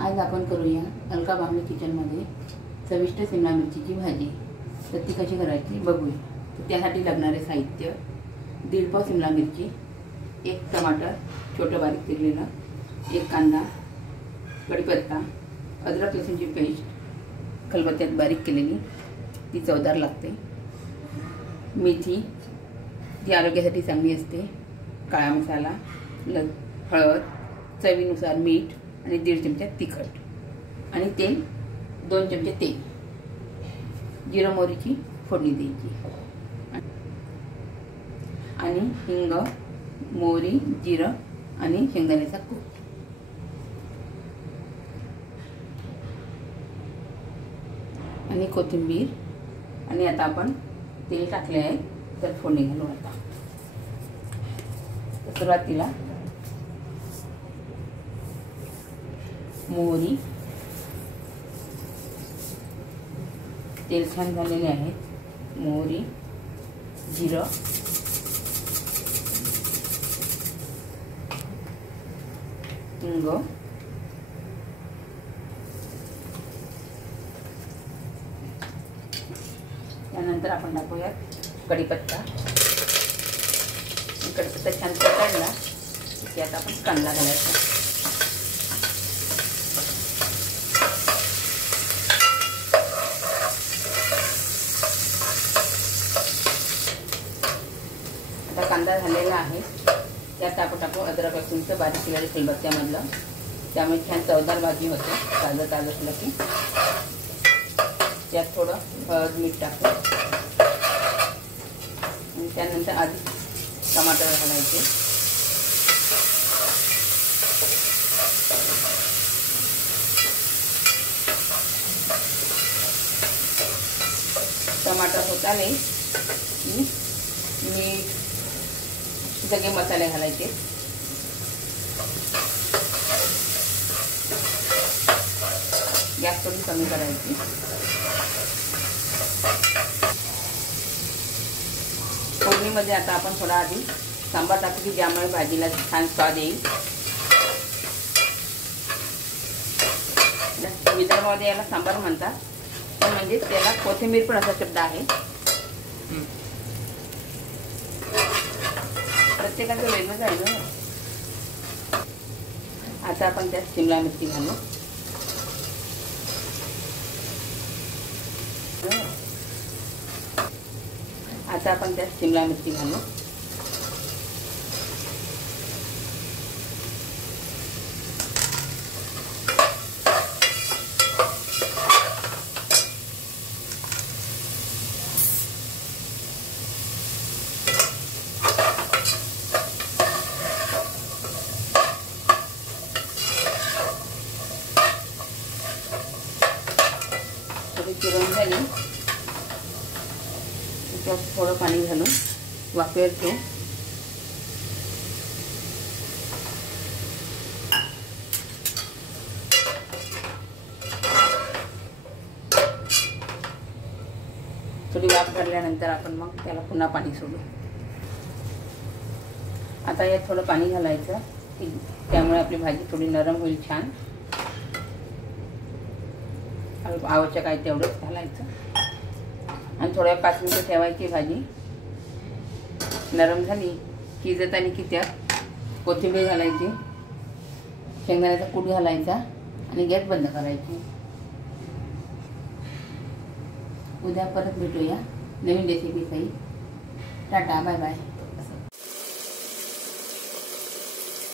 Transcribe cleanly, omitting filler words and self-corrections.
आज आपण करूया अलका बांबळे किचनमध्ये चविष्ट शिमला मिरचीची भाजी। तर ती कशी करायची बघूया। तर त्यासाठी लागणारे साहित्य 1.5 पाव शिमला मिरची, 1 टमाटर छोटं बारीक चिरलेलं, 1 कांदा, कढीपत्ता, अद्रक लसूणची पेस्ट खलबत्त्यात बारीक केलेली, ती चवदार लागते, मेथी जी आरोग्यासाठी चांगली असते, काळा मसाला, हळद, चवीनुसार मीठ आणि 1.5 चमचा तिखट आणि तेल, 2 चमचे तेल, जिरं मोहरीची फोडणी द्यायची आणि हिंग, मोहरी, जिरं आणि शेंगदाण्याचा कूट आणि कोथिंबीर। आणि आता आपण तेल टाकले आहे तर फोडणी घालू। आता सुरुवातीला मोहरी, तेल छान झालेले आहे, मोहरी, जिरं, हिंग, त्यानंतर आपण टाकूया कढीपत्ता। कढीपत्ता छान तळला की आता आपण कांदा घालायचा। आता कांदा झालेला आहे, त्यात आपण टाकू अद्रक लसूणचं बारीक केलेलं खलबत्त्यामधलं, त्यामुळे छान चवदार भाजी होते। ताजं ताजं असलं की त्यात थोडं हळद मीठ टाकू आणि त्यानंतर आधी टमाटर घालायचे, टमाटर होताले मीठ, सगळे मसाले घालायचे, गॅस थोडी कमी करायची। फोडणीमध्ये आता आपण थोडा आधी सांबार टाकू की ज्यामुळे भाजीला छान स्वाद येईल। विदर्भामध्ये याला सांबार म्हणतात, पण म्हणजे त्याला कोथिंबीर पण असा शब्द आहे। प्रत्येकाचं वेगळंच आहे ना। आता आपण त्यात शिमला मिरची घालू। आता आपण त्यात शिमला मिरची घालू। चिरून झाली त्यात थोडं पाणी घालून वाफेवर ठेवू। थोडी वाफ काढल्यानंतर आपण मग त्याला पुन्हा पाणी सोडू। आता यात थोडं पाणी घालायचं, त्यामुळे आपली भाजी थोडी नरम होईल छान। आवश्यक आहे तेवढंच घालायचं आणि थोड्या 5 मिनिटं ठेवायची भाजी। नरम झाली शिजताना की त्यात कोथिंबीर घालायची, शेंगदाण्याचा कूट घालायचा आणि गॅस बंद करायची। उद्या परत भेटूया नवीन रेसिपी सहित। Tata, bye bye.